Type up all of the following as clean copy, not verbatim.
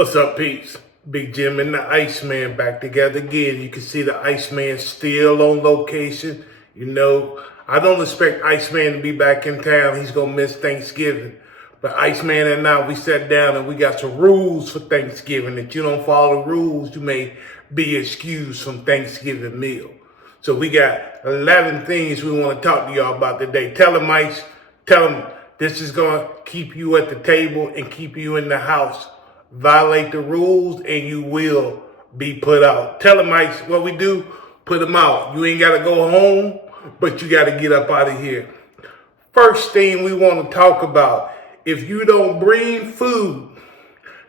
What's up, peeps? Big Jimm and the Iceman back together again. You can see the Iceman still on location. You know, I don't expect Iceman to be back in town. He's going to miss Thanksgiving. But Iceman and I, we sat down and we got some rules for Thanksgiving. If you don't follow the rules, you may be excused from Thanksgiving meal. So we got 11 things we want to talk to y'all about today. Tell them, Ice, tell them this is going to keep you at the table and keep you in the house. Violate the rules and you will be put out. Tell them, Ice, what we do, put them out. You ain't got to go home, but you got to get up out of here. First thing we want to talk about, if you don't bring food,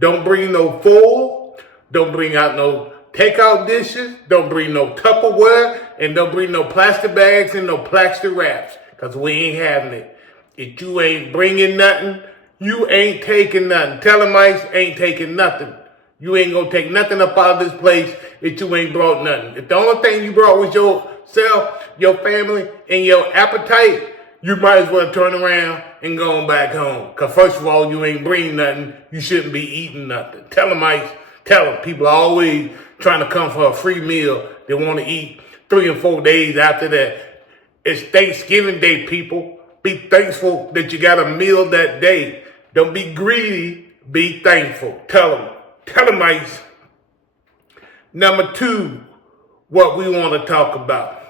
don't bring no foil, don't bring out no takeout dishes, don't bring no Tupperware, and don't bring no plastic bags and no plastic wraps, because we ain't having it. If you ain't bringing nothing, you ain't taking nothing. Tell them, Ice, ain't taking nothing. You ain't gonna take nothing up out of this place if you ain't brought nothing. If the only thing you brought was yourself, your family, and your appetite, you might as well turn around and go on back home. Because first of all, you ain't bring nothing. You shouldn't be eating nothing. Tell them, Ice. Tell them. People are always trying to come for a free meal. They want to eat 3 and 4 days after that. It's Thanksgiving Day, people. Be thankful that you got a meal that day. Don't be greedy, be thankful. Tell them, Ice. Number 2, what we want to talk about.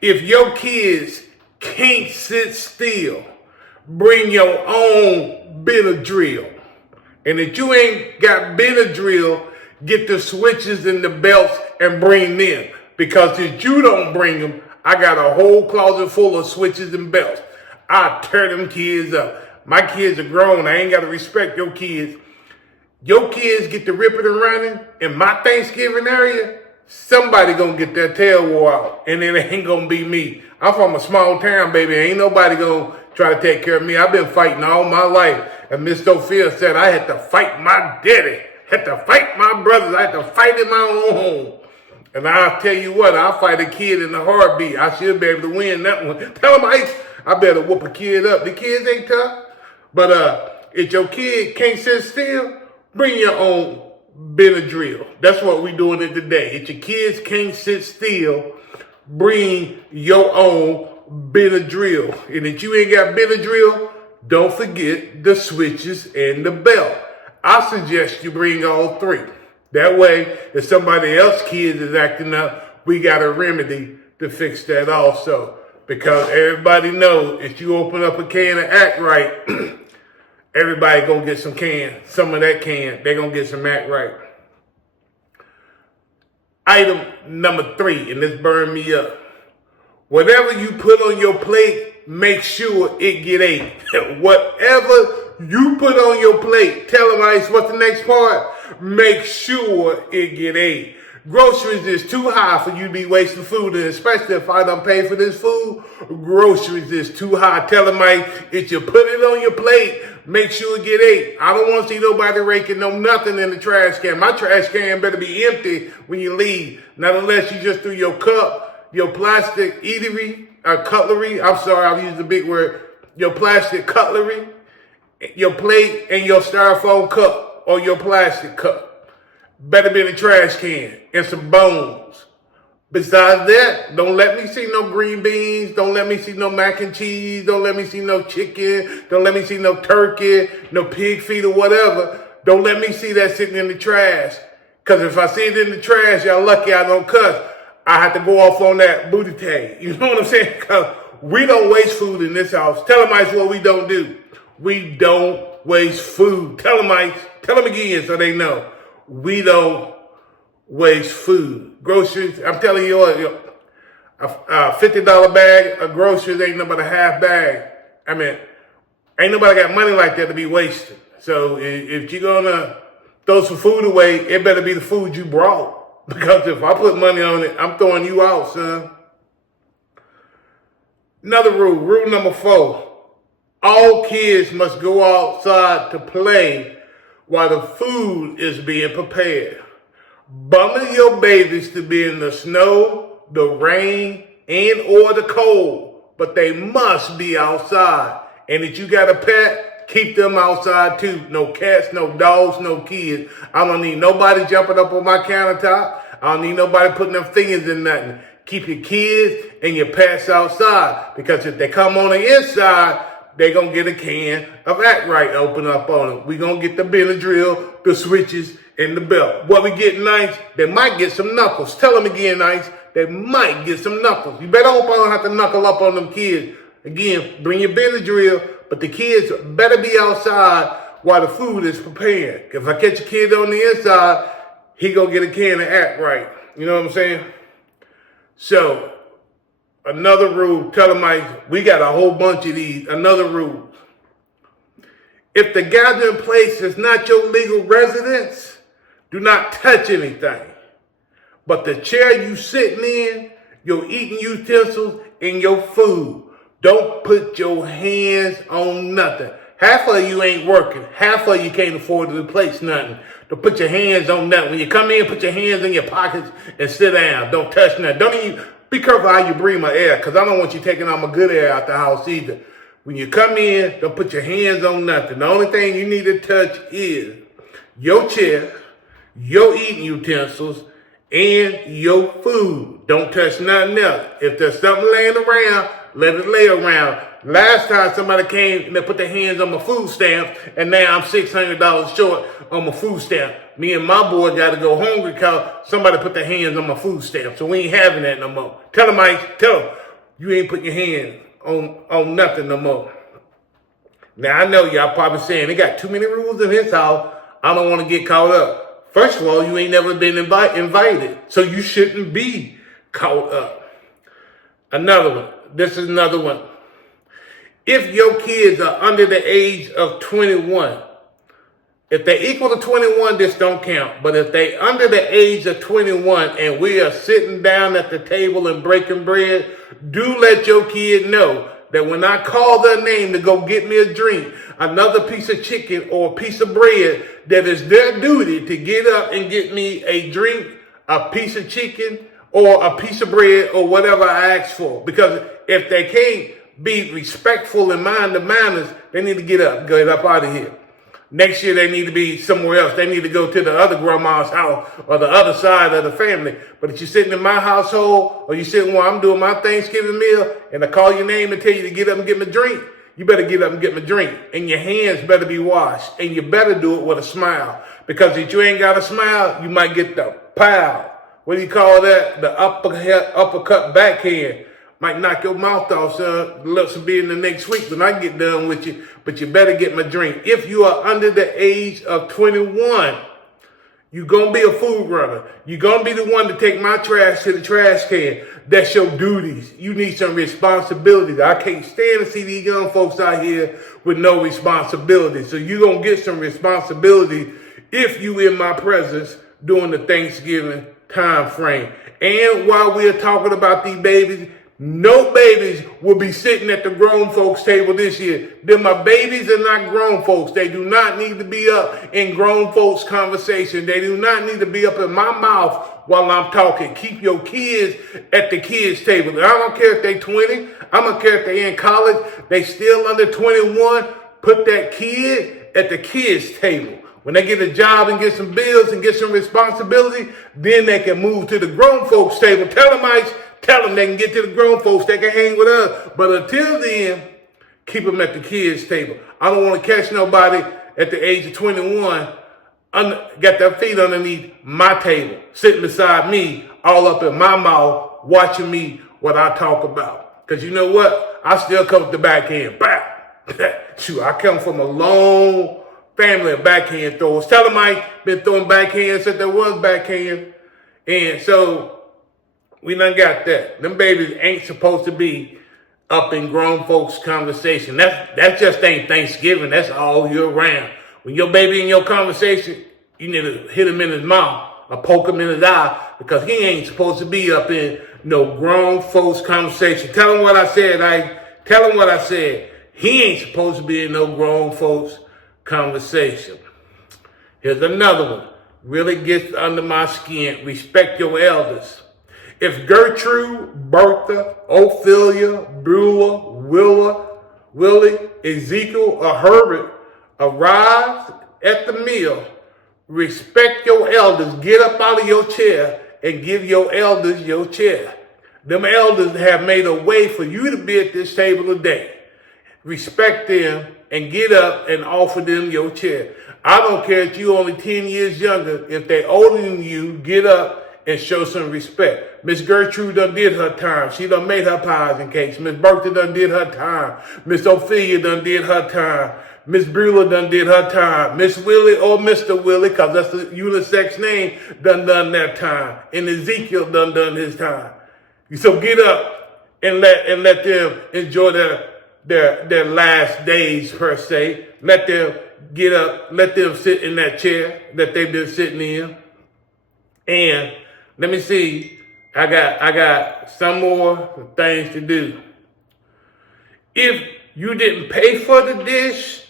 If your kids can't sit still, bring your own Benadryl. And if you ain't got Benadryl, get the switches and the belts and bring them. Because if you don't bring them, I got a whole closet full of switches and belts. I tear them kids up. My kids are grown. I ain't got to respect your kids. Your kids get to ripping and running in my Thanksgiving area, somebody going to get their tail wore out, and it ain't going to be me. I'm from a small town, baby. Ain't nobody going to try to take care of me. I've been fighting all my life. And Miss Sophia said I had to fight my daddy, had to fight my brothers, I had to fight in my own home. And I'll tell you what, I'll fight a kid in a heartbeat. I should be able to win that one. Tell them, Ice, I better whoop a kid up. The kids ain't tough. But if your kid can't sit still, bring your own Benadryl. That's what we're doing it today. If your kids can't sit still, bring your own Benadryl. And if you ain't got Benadryl, don't forget the switches and the belt. I suggest you bring all 3. That way, if somebody else's kids is acting up, we got a remedy to fix that also. Because everybody knows if you open up a can of Act Right, everybody gonna get some of that can. They gonna get some Act Right. Item number 3, and this burned me up. Whatever you put on your plate, make sure it get ate. Whatever you put on your plate, tell them, Ice, what's the next part? Make sure it get ate. Groceries is too high for you to be wasting food, and especially if I don't pay for this food, groceries is too high. Tell them, Mike, if you put it on your plate, make sure it get ate. I don't want to see nobody raking no nothing in the trash can. My trash can better be empty when you leave. Not unless you just threw your cup, your plastic cutlery. I'm sorry, I've used a big word. Your plastic cutlery, your plate, and your styrofoam cup or your plastic cup. Better be in a trash can and some bones. Besides that, don't let me see no green beans. Don't let me see no mac and cheese. Don't let me see no chicken. Don't let me see no turkey, no pig feet or whatever. Don't let me see that sitting in the trash. Because if I see it in the trash, y'all lucky I don't cuss. I have to go off on that booty tag. You know what I'm saying? Because we don't waste food in this house. Tell them, Ice, what we don't do. We don't waste food. Tell them, Ice. Tell them again so they know. We don't waste food. Groceries, I'm telling you, a $50 bag of groceries ain't no but a half bag. I mean, ain't nobody got money like that to be wasting. So if you're going to throw some food away, it better be the food you brought. Because if I put money on it, I'm throwing you out, son. Another rule number 4. All kids must go outside to play while the food is being prepared. Bundle your babies to be in the snow, the rain, and or the cold, but they must be outside. And if you got a pet, keep them outside too. No cats, no dogs, no kids. I don't need nobody jumping up on my countertop. I don't need nobody putting them fingers in nothing. Keep your kids and your pets outside, because if they come on the inside, they going to get a can of Act Right open up on them. We going to get the Benadryl, the switches, and the belt. What we get nice, they might get some knuckles. Tell them again, nice, they might get some knuckles. You better hope I don't have to knuckle up on them kids. Again, bring your Benadryl, but the kids better be outside while the food is prepared. If I catch a kid on the inside, he going to get a can of Act Right. You know what I'm saying? So, another rule, tell them, we got a whole bunch of these. Another rule. If the gathering place is not your legal residence, do not touch anything. But the chair you sitting in, your eating utensils, and your food, don't put your hands on nothing. Half of you ain't working. Half of you can't afford to replace nothing. Don't put your hands on nothing. When you come in, put your hands in your pockets and sit down. Don't touch nothing. Don't even, be careful how you breathe my air, because I don't want you taking all my good air out the house either. When you come in, don't put your hands on nothing. The only thing you need to touch is your chair, your eating utensils, and your food. Don't touch nothing else. If there's something laying around, let it lay around. Last time somebody came and they put their hands on my food stamps, and now I'm $600 short on my food stamp. Me and my boy got to go hungry because somebody put their hands on my food stamp. So we ain't having that no more. Tell them, Mike, tell them, you ain't putting your hands on nothing no more. Now, I know y'all probably saying they got too many rules in his house. I don't want to get caught up. First of all, you ain't never been invited, so you shouldn't be caught up. Another one. This is another one. If your kids are under the age of 21, if they equal to 21, this don't count. But if they under the age of 21 and we are sitting down at the table and breaking bread, do let your kid know that when I call their name to go get me a drink, another piece of chicken or a piece of bread, that is their duty to get up and get me a drink, a piece of chicken, or a piece of bread, or whatever I ask for. Because if they can't be respectful and mind the manners, they need to get up out of here. Next year, they need to be somewhere else. They need to go to the other grandma's house or the other side of the family. But if you're sitting in my household, or you're sitting while I'm doing my Thanksgiving meal, and I call your name and tell you to get up and get me a drink, you better get up and get me a drink. And your hands better be washed. And you better do it with a smile. Because if you ain't got a smile, you might get the pow. What do you call that? The uppercut backhand. Might knock your mouth off, son. Lips will be in the next week when I get done with you. But you better get my drink. If you are under the age of 21, you're going to be a food runner. You're going to be the one to take my trash to the trash can. That's your duties. You need some responsibilities. I can't stand to see these young folks out here with no responsibility. So you're going to get some responsibility if you in my presence during the Thanksgiving time frame. And while we're talking about these babies, no babies will be sitting at the grown folks table this year. Then my babies are not grown folks. They do not need to be up in grown folks' conversation. They do not need to be up in my mouth while I'm talking. Keep your kids at the kids' table. And I don't care if they 20. I don't care if they in college. They still under 21. Put that kid at the kids' table. When they get a job and get some bills and get some responsibility, then they can move to the grown folks' table. Tell them they can get to the grown folks. They can hang with us. But until then, keep them at the kids' table. I don't want to catch nobody at the age of 21 got their feet underneath my table, sitting beside me, all up in my mouth, watching me what I talk about. Because you know what? I still come with the backhand. Shoot, I come from a long family of backhand throwers. Tell them I ain't been throwing backhands since there was backhand. And so we done got that. Them babies ain't supposed to be up in grown folks' conversation. That just ain't Thanksgiving. That's all year round. When your baby in your conversation, you need to hit him in his mouth or poke him in his eye, because he ain't supposed to be up in no grown folks' conversation. Tell him what I said. Tell him what I said. He ain't supposed to be in no grown folks' conversation. Here's another one. Really gets under my skin. Respect your elders. If Gertrude, Bertha, Ophelia, Beulah, Willa, Willie, Ezekiel, or Herbert arrive at the meal, respect your elders, get up out of your chair and give your elders your chair. Them elders have made a way for you to be at this table today. Respect them and get up and offer them your chair. I don't care if you only 10 years younger. If they older than you, get up and show some respect. Miss Gertrude done did her time. She done made her pies and cakes. Miss Bertha done did her time. Miss Ophelia done did her time. Miss Brewer done did her time. Miss Willie or Mr. Willie, because that's the unisex name, done that time. And Ezekiel done his time. So get up and let them enjoy their last days, per se. Let them get up, let them sit in that chair that they've been sitting in. And let me see, I got some more things to do. If you didn't pay for the dish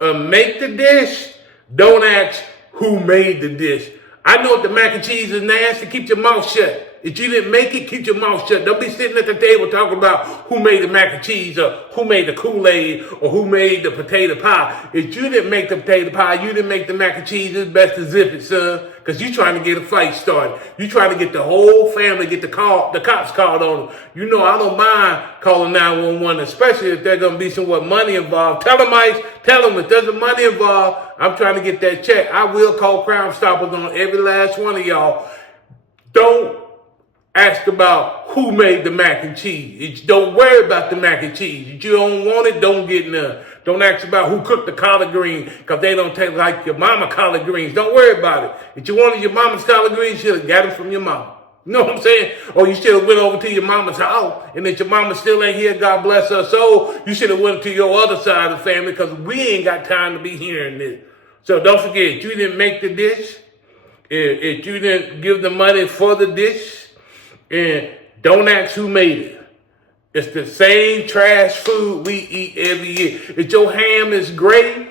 or make the dish, don't ask who made the dish. I know the mac and cheese is nasty. Keep your mouth shut. If you didn't make it, keep your mouth shut. Don't be sitting at the table talking about who made the mac and cheese or who made the Kool-Aid or who made the potato pie. If you didn't make the potato pie, you didn't make the mac and cheese, it's best to zip it, son. Because you trying to get a fight started. You trying to get the whole family, get the cops called on them. You know, I don't mind calling 911, especially if there's going to be some money involved. Tell them, Ice, tell them if there's money involved, I'm trying to get that check. I will call Crime Stoppers on every last one of y'all. Don't ask about who made the mac and cheese. Don't worry about the mac and cheese. If you don't want it, don't get none. Don't ask about who cooked the collard green, because they don't taste like your mama collard greens. Don't worry about it. If you wanted your mama's collard greens, you should have got them from your mama. You know what I'm saying? Or you should have went over to your mama's house, and if your mama still ain't here, God bless her soul, you should have went to your other side of the family, because we ain't got time to be hearing this. So don't forget, you didn't make the dish. If you didn't give the money for the dish, and don't ask who made it. It's the same trash food we eat every year. If your ham is gray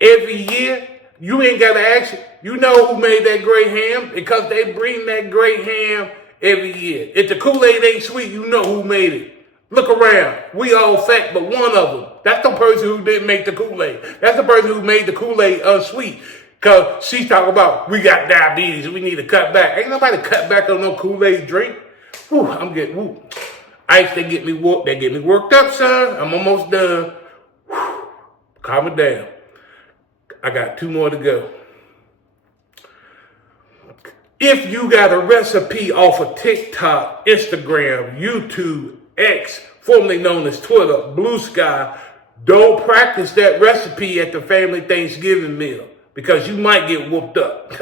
every year, you ain't got to ask. You know who made that gray ham, because they bring that gray ham every year. If the Kool-Aid ain't sweet, you know who made it. Look around. We all fat, but one of them. That's the person who didn't make the Kool-Aid. That's the person who made the Kool-Aid unsweet. Because she's talking about, we got diabetes, we need to cut back. Ain't nobody cut back on no Kool-Aid drink. Whew, I'm getting, whew. Ice, they get me worked up, son. I'm almost done. Whew. Calm it down. I got 2 more to go. If you got a recipe off of TikTok, Instagram, YouTube, X, formerly known as Twitter, Blue Sky, don't practice that recipe at the family Thanksgiving meal, because you might get whooped up.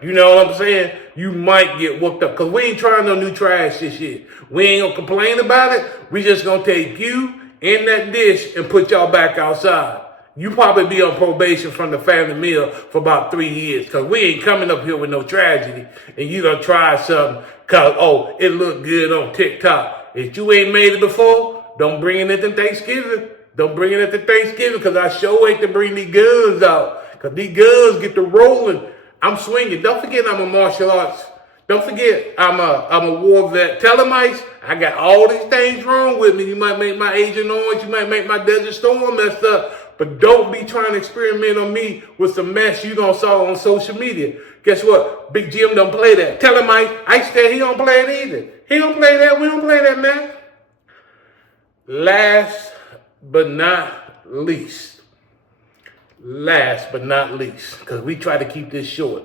You know what I'm saying? You might get whooped up, because we ain't trying no new trash this year. We ain't going to complain about it. We just going to take you in that dish and put y'all back outside. You probably be on probation from the family meal for about 3 years, because we ain't coming up here with no tragedy and you done try something because, oh, it looked good on TikTok. If you ain't made it before, don't bring it into Thanksgiving. Don't bring it into Thanksgiving, because I sure hate to bring these guns out, because these guns get to rolling. I'm swinging. Don't forget I'm a martial arts. Don't forget I'm a war vet. Tell them, Ice, I got all these things wrong with me. You might make my Agent Orange, you might make my Desert Storm messed up, but don't be trying to experiment on me with some mess you don't saw on social media. Guess what? Big Jimm don't play that. Tell him, Ice said he don't play it either. He don't play that. We don't play that, man. Last but not least, because we try to keep this short.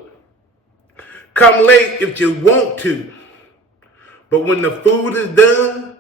Come late if you want to, but when the food is done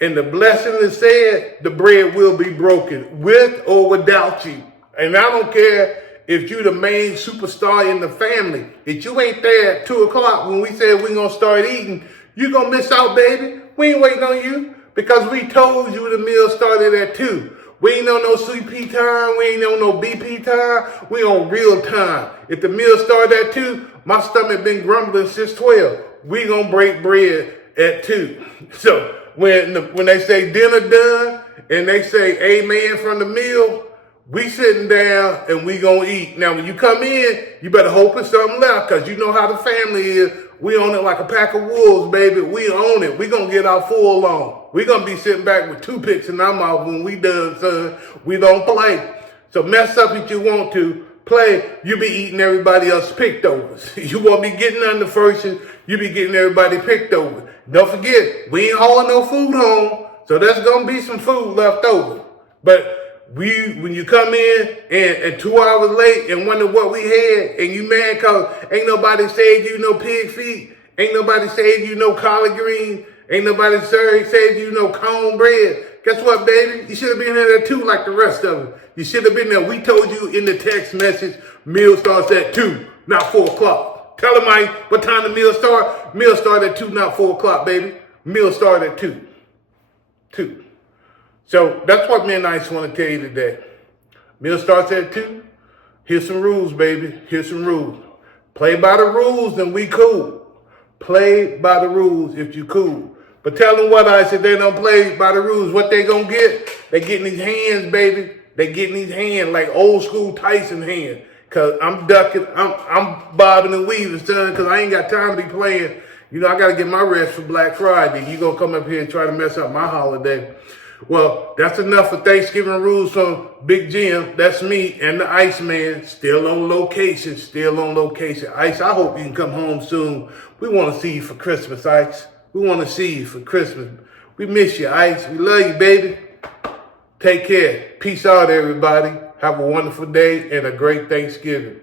and the blessing is said, the bread will be broken, with or without you. And I don't care if you the main superstar in the family. If you ain't there at 2 o'clock when we said we're going to start eating, you going to miss out, baby. We ain't waiting on you, because we told you the meal started at 2. We ain't on no CP time. We ain't on no BP time. We on real time. If the meal started at 2, my stomach been grumbling since 12. We gonna break bread at 2. So when they say dinner done and they say amen from the meal, we sitting down and we gonna eat. Now when you come in, you better hope it's something left, because you know how the family is. We own it like a pack of wolves, baby. We own it. We gonna get our full on. We gonna be sitting back with toothpicks in our mouth when we done, son. We don't play. So mess up if you want to. Play, you be eating everybody else picked overs. You won't be getting none the first, you be getting everybody picked over. Don't forget, we ain't hauling no food home, so there's gonna be some food left over. But when you come in and 2 hours late and wonder what we had, and you mad cause ain't nobody saved you no pig feet, ain't nobody saved you no collard green, ain't nobody saved you no cornbread. Guess what, baby? You should have been in there too like the rest of them. You should have been there. We told you in the text message, meal starts at 2, not 4 o'clock. Tell them what time the meal start. Meal start at 2, not 4 o'clock, baby. Meal start at 2. 2. So that's what me and Ice want to tell you today. Meal starts at 2. Here's some rules, baby. Here's some rules. Play by the rules and we cool. Play by the rules if you cool. But tell them what I said, they don't play by the rules. What they gonna get? They getting these hands, baby. They getting these hands like old school Tyson hands. Cause I'm ducking, I'm bobbing and weaving, son, cause I ain't got time to be playing. You know, I gotta get my rest for Black Friday. You gonna come up here and try to mess up my holiday. Well, that's enough for Thanksgiving rules from Big Jimm. That's me and the DaIceMan, still on location, Ice, I hope you can come home soon. We want to see you for Christmas, Ice. We want to see you for Christmas. We miss you, Ice. We love you, baby. Take care. Peace out, everybody. Have a wonderful day and a great Thanksgiving.